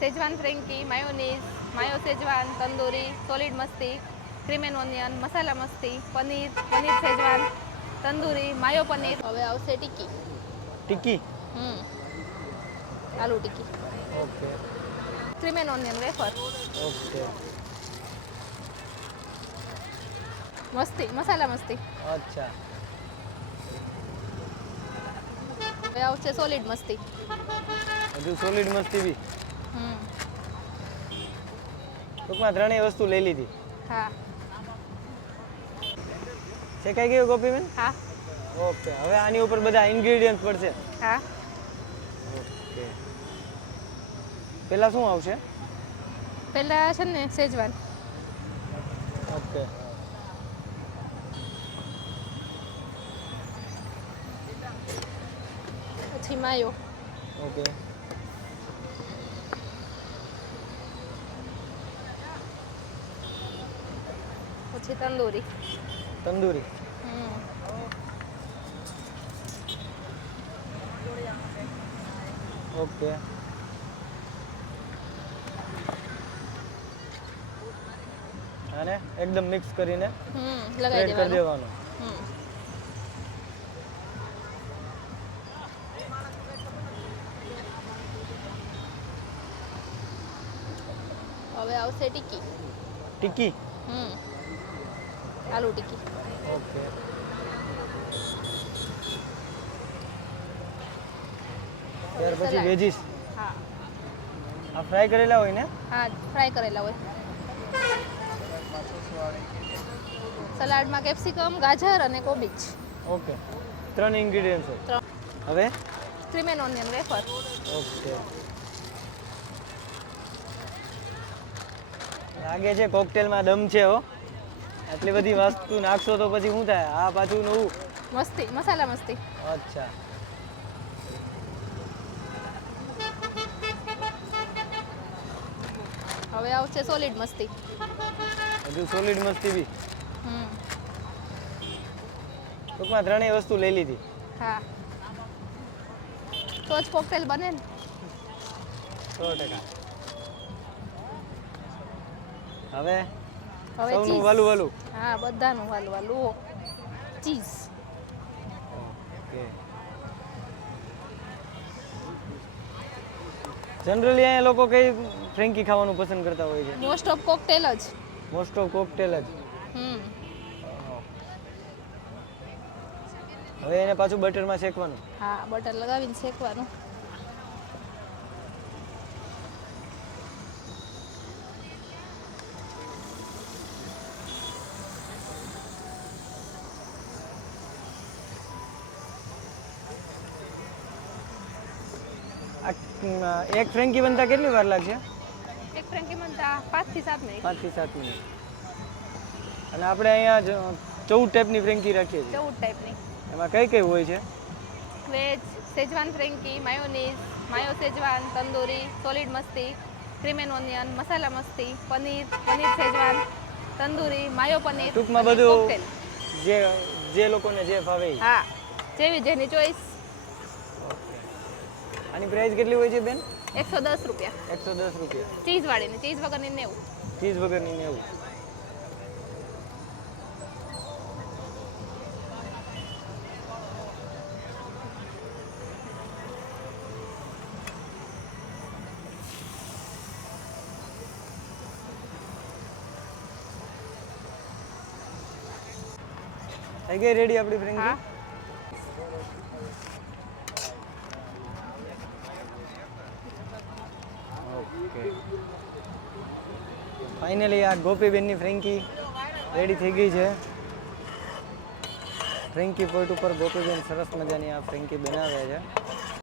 Schezwan frankie, mayonnaise, mayo schezwan, tandoori, solid मस्ती, cream and onion, masala मस्ती, paneer, paneer schezwan, tandoori, mayo paneer. હવે આવશે tikki. Tikki. Aloo tikki. Okay. Cream and onion wafer. Okay. મસ્તી, મસાલા મસ્તી. અચ્છા. હવે આવશે સોલિડ મસ્તી. હજુ સોલિડ મસ્તી બી. ટૂંકમાં ત્રણેય વસ્તુ લઈ લીધી. હા. શેકાઈ ગયું ગોપીબેન? હા. ઓકે. હવે આની ઉપર બધા ઇન્ગ્રેડિયન્ટ પડશે. હા. ઓકે. પહેલા શું આવશે? પહેલા છે ને સેજવાન. ઓકે. પછી માયો. ઓકે. પછી તંદૂરી. તંદૂરી. ઓકે. અને એકદમ મિક્સ કરીને લગાવી કરી દેવાનું. હવે આવશે ટિક્કી. ટિક્કી. આલુ ટિક્કી. ઓકે. ત્યાર પછી વેજીસ. હા. આ ફ્રાય કરેલા હોય ને? હા, ફ્રાય કરેલા હોય. સલાડમાં કેપ્સિકમ, ગાજર અને કોબીજ. ઓકે. 3 ઇન્ગ્રેડિયન્ટ્સ હોય. હવે cream and onion wafer. Okay. લાગે છે કોકટેલમાં દમ છે હો. આટલી બધી વસ્તુ નાખશો તો પછી શું થાય? આ પાછું નવું. મસ્તી, મસાલા મસ્તી. અચ્છા. હવે આવશે સોલિડ મસ્તી. હજુ સોલિડ મસ્તી બી. ટૂંકમાં ત્રણેય વસ્તુ લઈ લીધી. હા. તો જ કોકટેલ બને ને. 100%. હવે સૌનું ચીઝ. વાલું વાલું. હા, બધાનું વાલું વાલું. ચીઝ. ઓકે. જનરલી અહીંયા લોકો કઈ ફ્રેન્કી ખાવાનું પસંદ કરતા હોય છે? મોસ્ટ ઓફ કોકટેલ જ. મોસ્ટ ઓફ કોકટેલ જ. હવે એને પાછું બટરમાં શેકવાનું. હા, બટર લગાવીને શેકવાનું. એક ફ્રેન્કી બનતા કેટલી વાર લાગશે? એક ફ્રેન્કી બનતા 5 થી 7 મિનિટ. 5 થી 7 મિનિટ. અને આપણે અહીંયા 14 ટાઈપની ફ્રેન્કી રાખીએ છીએ. 14 ટાઈપની. એમાં કઈ કઈ હોય છે? Veg, schezwan frankie, mayonnaise, mayo schezwan, tandoori, solid મસ્તી, ક્રીમ એન્ડ ઓનિયન, મસાલા મસ્તી, પનીર, પનીર સેજવાન, તંદૂરી, માયો પનીર. ટૂંકમાં બધું જે લોકોને જે ભાવે. હા, જેની ચોઈસ. આની પ્રાઇસ કેટલી હોય છે બેન? 110 રૂપિયા. 110 રૂપિયા. ચીઝ વાળીની, ચીઝ વગરની 90. ચીઝ વગરની 90. થઈ ગઈ રેડી આપણી ફ્રેન્કી? હા. ઓકે. ફાઇનલી આ ગોપીબેનની ફ્રેન્કી રેડી થઈ ગઈ છે. ફ્રેન્કી પોઈન્ટ ઉપર ગોપીબેન સરસ મજાની આ ફ્રેન્કી બનાવે છે.